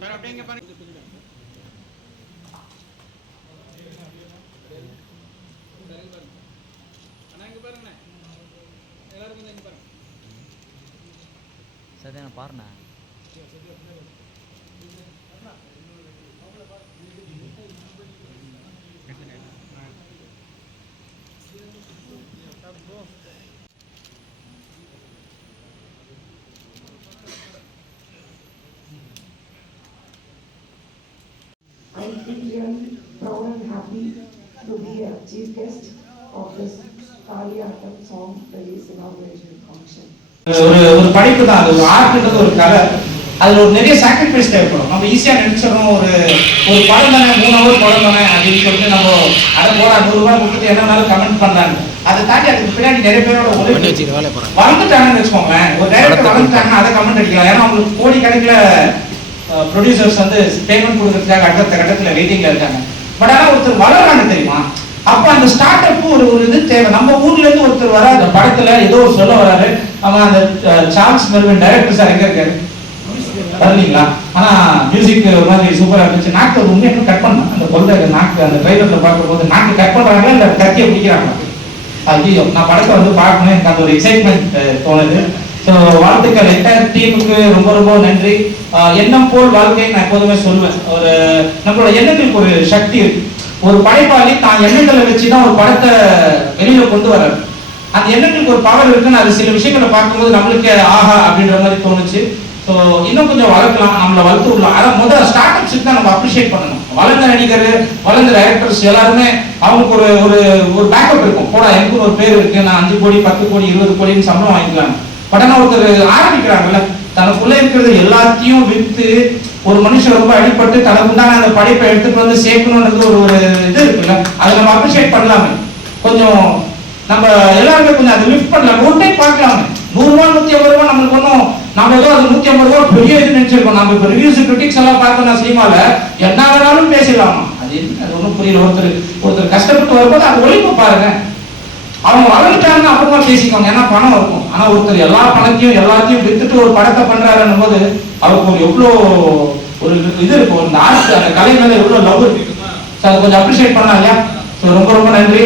Sir அப்படியே இங்க பாருங்க. அண்ணா இங்க பாருங்க. எல்லாரும் கொஞ்சம் இங்க பாருங்க. சத்யா பாருண்ணா. I feel really proud and happy to be a chief guest of this Kaliyattam song release inauguration function. ஒரு படிப்பு தான், அது ஒரு ஆர்ட்ன்றது ஒரு கலை. அதில் ஒரு நிறைய சாக்ரிஃபைஸ் தேவைப்படும். நம்ம ஈஸியாக நினச்சிடணும், ஒரு படம் தானே 3 ஹவர் படம் தானே அப்படின்னு சொல்லிட்டு நம்ம அதை போட 100 ரூபாய் கொடுத்துட்டு என்னன்னாலும் கமெண்ட் பண்ணுறாங்க. அதை தாண்டி அதுக்கு பின்னாடி நிறைய பேரோட வளர்ந்துட்டாங்கன்னு வச்சுக்கோங்களேன். ஒரு டைரக்டர் வளர்ந்துட்டாங்கன்னா அதை கமெண்ட் அடிக்கலாம். ஏன்னா அவங்களுக்கு கோடி கணக்கில் ப்ரொடியூசர்ஸ் வந்து பேமெண்ட் கொடுக்கறதுக்காக அடுத்த கட்டத்தில் வெயிட்டிங்ல இருக்காங்க. பட் ஆனால் ஒருத்தர் வளர்றாங்க தெரியுமா, அப்போ அந்த ஸ்டார்ட் அப் ஒரு இது தேவை. நம்ம ஊர்ல இருந்து ஒருத்தர் வர அந்த படத்துல ஏதோ ஒரு சொல்ல வராரு. அவன் அந்த சார்ல்ஸ் மெல்வின் டைரக்டர் சார் எங்க இருக்காரு வரலீங்களா? ஆனா மியூசிக் ஒரு மாதிரி சூப்பரா இருந்துச்சு. நாக்கு உண்மையாக கட் பண்ண அந்த கொள்கை நாக்கு அந்த ட்ரைலர்ல பார்க்கும்போது நாக்கு கட் பண்றாங்களா இல்ல கத்தியை பிடிக்கிறாங்களா? ஐயோ, நான் படத்தை வந்து பார்க்கணும், எனக்கு அந்த ஒரு எக்ஸைட்மெண்ட் தோணுது. ஸோ வாழ்த்துக்கள் என்டையர் டீமுக்கு ரொம்ப ரொம்ப நன்றி. எண்ணம் போல் வாழ்க்கையை நான் எப்போதுமே சொல்லுவேன். ஒரு நம்மளோட எண்ணங்களுக்கு ஒரு சக்தி இருக்கு. ஒரு படைப்பாளி தான் எண்ணங்களை வச்சுதான் ஒரு படத்தை வெளியில கொண்டு வர்றாரு. அந்த எண்ணங்களுக்கு ஒரு பவர் இருக்குன்னு அது சில விஷயங்களை பார்க்கும்போது நம்மளுக்கு ஆஹா அப்படின்ற மாதிரி தோணுச்சு. ஸோ இன்னும் கொஞ்சம் வளர்க்கலாம், நம்மளை வளர்த்து விடலாம். ஆனால் முதல்ல ஸ்டார்ட் அப்ஸுக்கு தான் நம்ம அப்ரிஷியேட் பண்ணணும். வளர்ந்த நடிகர், வளர்ந்த டைரக்டர்ஸ் எல்லாருமே அவங்களுக்கு ஒரு ஒரு ஒரு பேக்கப் இருக்கும். போடா எனக்கு ஒரு பேர் இருக்கு, நான் 5 கோடி 10 கோடி 20 கோடின்னு சம்பளம் வாங்கிக்கலாம். பட் ஆனால் ஒருத்தர் ஆரம்பிக்கிறாங்கல்ல, தனக்குள்ள இருக்கிறது எல்லாத்தையும் விற்று ஒரு மனுஷன் ரொம்ப அடிபட்டு தனக்குண்டான அந்த படைப்பை எடுத்துட்டு வந்து சேர்க்கணுன்றது ஒரு இது இருக்குல்ல, அதை நம்ம அப்ரிஷியேட் பண்ணலாமே. கொஞ்சம் நம்ம எல்லாருமே கொஞ்சம் அதை லிஃப்ட் பண்ணலாம். ஒரு டைம் பார்க்கலாமே. 100 ரூபா 150 ரூபா நம்மளுக்கு ஒன்றும் நம்ம ஏதோ அது 150 ரூபா பெரிய இது நினைச்சிருக்கோம். நம்ம இப்போ ரிவ்யூஸ் கிரிட்டிக்ஸ் எல்லாம் பார்த்தோம்னா சினிமால என்ன வேணாலும் பேசலாமா? அது ஒன்றும் புரியல. ஒருத்தர் கஷ்டப்பட்டு வரும்போது அது ஒழிப்பு பாருங்க. அவங்க வளர்ந்துட்டாங்கன்னா அப்புறமா பேசிக்கோங்க, ஏன்னா பணம் இருக்கும். ஆனா ஒருத்தர் எல்லா பணத்தையும் எல்லாத்தையும் வித்துட்டு ஒரு படத்தை பண்றாருன்னும் போது அவருக்கு ஒரு எவ்வளோ ஒரு இது இருக்கும். இந்த ஆர்ட் அந்த கலை மேல எவ்வளவு லவ் இருக்கு. அதை கொஞ்சம் அப்ரிஷியேட் பண்ணலாம் இல்லையா? ஸோ ரொம்ப ரொம்ப நன்றி.